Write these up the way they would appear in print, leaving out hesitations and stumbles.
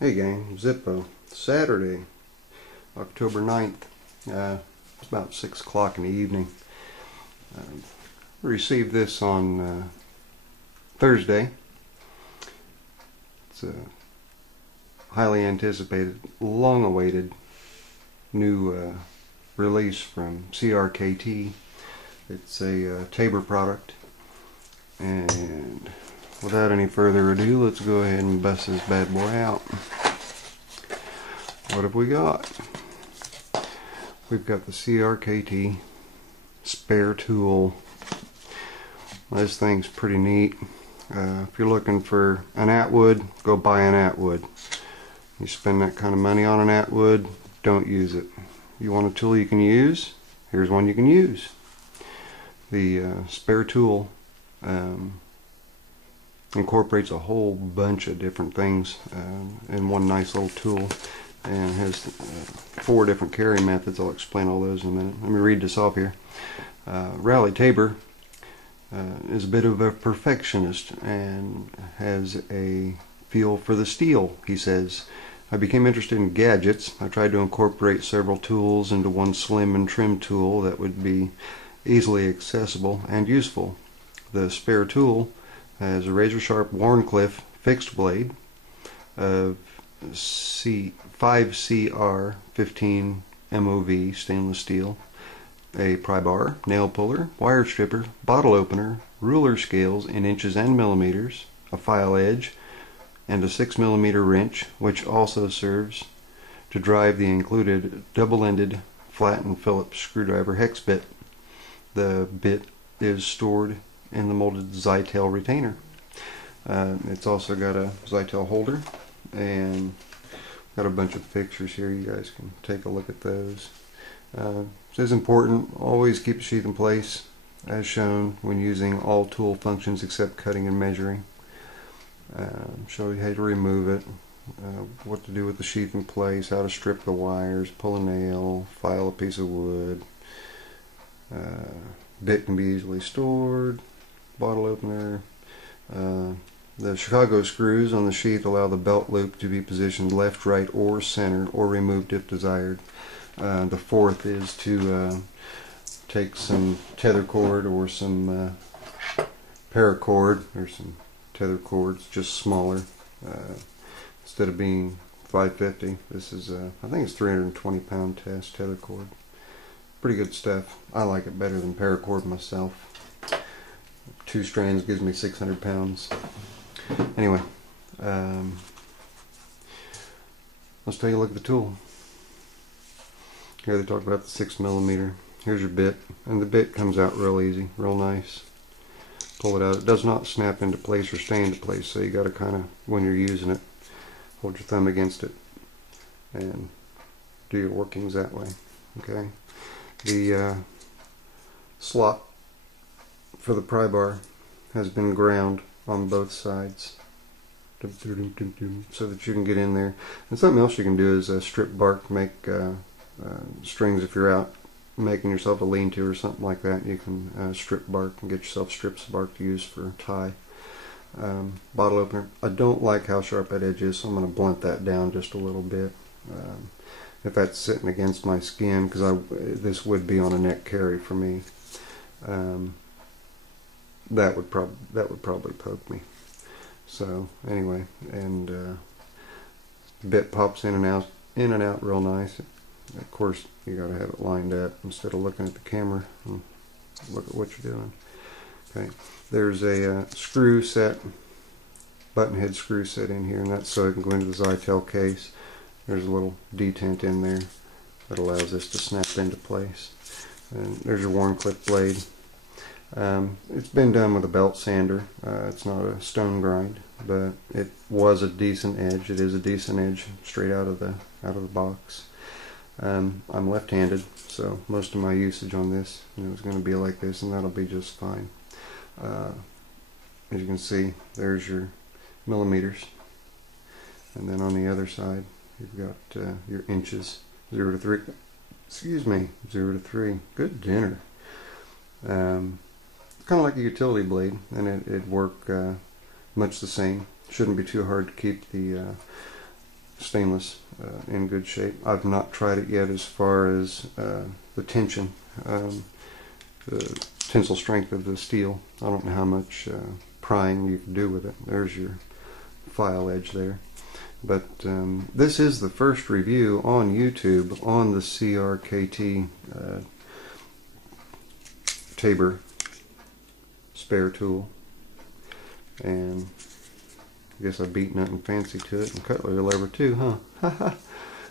Hey gang, Zippo. Saturday, October 9th. It's about 6 o'clock in the evening. Received this on Thursday. It's a highly anticipated, long-awaited new release from CRKT. It's a Tabor product. And without any further ado, let's go ahead and bust this bad boy out. What have we got? We've got the CRKT SPARETOOL. This thing's pretty neat. If you're looking for an Atwood, go buy an Atwood. You spend that kind of money on an Atwood, don't use it. You want a tool you can use? Here's one you can use. The SPARETOOL incorporates a whole bunch of different things in one nice little tool, and has 4 different carry methods. I'll explain all those in a minute. Let me read this off here. Raleigh Tabor is a bit of a perfectionist and has a feel for the steel, he says. I became interested in gadgets. I tried to incorporate several tools into one slim and trim tool that would be easily accessible and useful. The SPARETOOL has a razor sharp Warncliffe fixed blade of 5CR 15 MOV stainless steel, a pry bar, nail puller, wire stripper, bottle opener, ruler scales in inches and millimeters, a file edge, and a 6mm wrench, which also serves to drive the included double-ended flattened Phillips screwdriver hex bit. The bit is stored in the molded Zytel retainer. It's also got a Zytel holder, and got a bunch of pictures here. You guys can take a look at those. It is important, always keep the sheath in place as shown when using all tool functions except cutting and measuring. Show you how to remove it, what to do with the sheath in place, how to strip the wires, pull a nail, file a piece of wood. Bit can be easily stored, bottle opener. The Chicago screws on the sheath allow the belt loop to be positioned left, right, or center, or removed if desired. The fourth is to take some tether cord or some paracord, or some tether cords, just smaller. Instead of being 550, this is I think it's 320-pound test tether cord. Pretty good stuff. I like it better than paracord myself. 2 strands gives me 600 pounds. Anyway, let's take a look at the tool. Here they talk about the 6mm. Here's your bit, and the bit comes out real easy, real nice. Pull it out. It does not snap into place or stay into place, so you got to kind of, when you're using it, hold your thumb against it and do your workings that way. Okay. The slot for the pry bar has been ground on both sides so that you can get in there. And something else you can do is strip bark, make strings. If you're out making yourself a lean-to or something like that, you can strip bark and get yourself strips of bark to use for tie. Bottle opener. I don't like how sharp that edge is, so I'm going to blunt that down just a little bit. If that's sitting against my skin, because this would be on a neck carry for me, that would probably poke me. So anyway, and the bit pops in and out real nice. Of course, you got to have it lined up instead of looking at the camera and look at what you're doing. Okay, there's a screw set, button head screw set in here, and that's so it can go into the Zytel case. There's a little detent in there that allows this to snap into place. And there's your Warncliffe blade. It's been done with a belt sander. It's not a stone grind, but it was a decent edge. It is a decent edge straight out of the box. I'm left-handed, so most of my usage on this is going to be like this, and that'll be just fine. As you can see, there's your millimeters, and then on the other side you've got your inches, 0 to 3. Excuse me, 0 to 3. Good dinner. Kind of like a utility blade, and it'd work much the same. Shouldn't be too hard to keep the stainless in good shape. I've not tried it yet as far as the tension, the tensile strength of the steel. I don't know how much prying you can do with it. There's your file edge there. But this is the first review on YouTube on the CRKT Tabor SPARETOOL, and I guess I beat nothing fancy to it, and cutlery lever too, huh?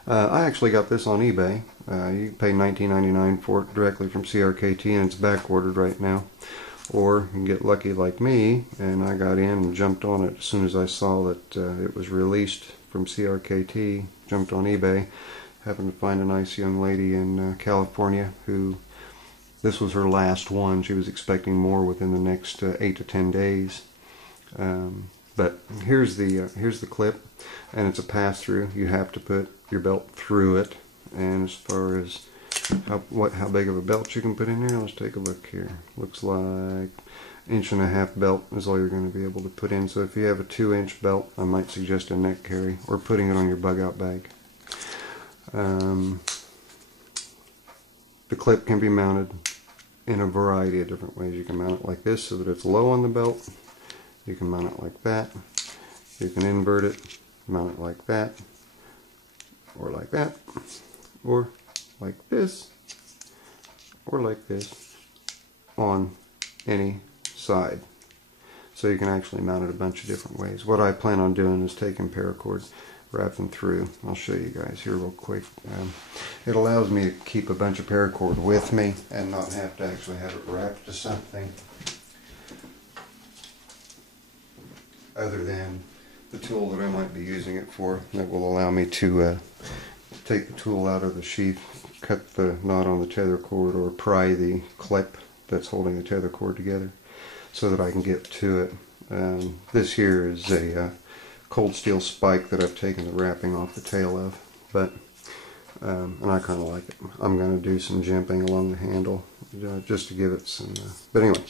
I actually got this on eBay. You can pay $19.99 for it directly from CRKT, and it's back ordered right now. Or you can get lucky like me, and I got in and jumped on it as soon as I saw that it was released from CRKT. Jumped on eBay. Happened to find a nice young lady in California who, this was her last one. She was expecting more within the next 8 to 10 days. But here's the clip, and it's a pass-through. You have to put your belt through it. And as far as how big of a belt you can put in here, let's take a look here. Looks like 1.5-inch belt is all you're going to be able to put in. So if you have a 2-inch belt, I might suggest a neck carry or putting it on your bug-out bag. The clip can be mounted in a variety of different ways. You can mount it like this so that it's low on the belt. You can mount it like that. You can invert it, mount it like that, or like that, or like this, or like this, on any side. So you can actually mount it a bunch of different ways. What I plan on doing is taking paracord, wrap them through. I'll show you guys here real quick. It allows me to keep a bunch of paracord with me and not have to actually have it wrapped to something other than the tool that I might be using it for. That will allow me to take the tool out of the sheath, cut the knot on the tether cord, or pry the clip that's holding the tether cord together so that I can get to it. This here is a cold steel spike that I've taken the wrapping off the tail of, but and I kind of like it. I'm going to do some jimping along the handle just to give it some, but anyway,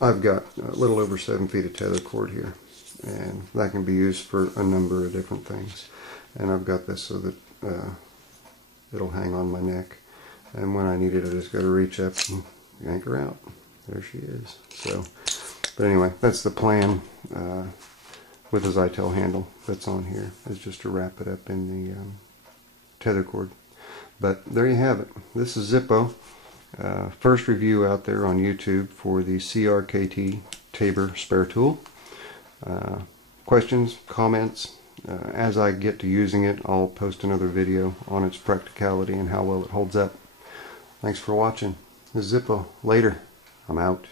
I've got a little over 7 feet of tether cord here, and that can be used for a number of different things. And I've got this so that it'll hang on my neck, and when I need it I just got to reach up and yank her out. There she is. So, but anyway, that's the plan with the Zytel handle that's on here, is just to wrap it up in the tether cord. But there you have it. This is Zippo. First review out there on YouTube for the CRKT Tabor SPARETOOL. Questions, comments, as I get to using it, I'll post another video on its practicality and how well it holds up. Thanks for watching. This is Zippo. Later. I'm out.